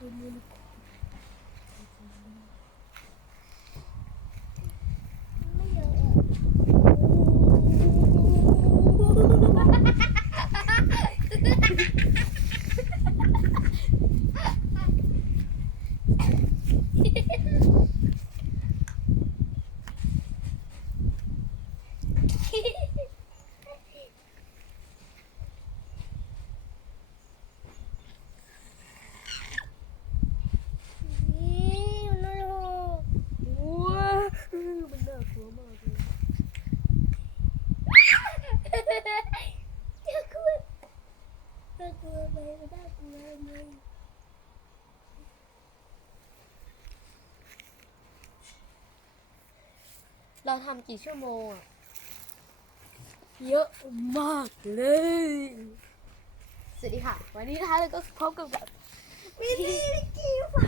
我们。 เราทำกี่ชั่วโมงอะเยอะมากเลย สวัสดีค่ะ วันนี้นะคะเราก็พบกับแบบมิลลี่มิกกี้ฝั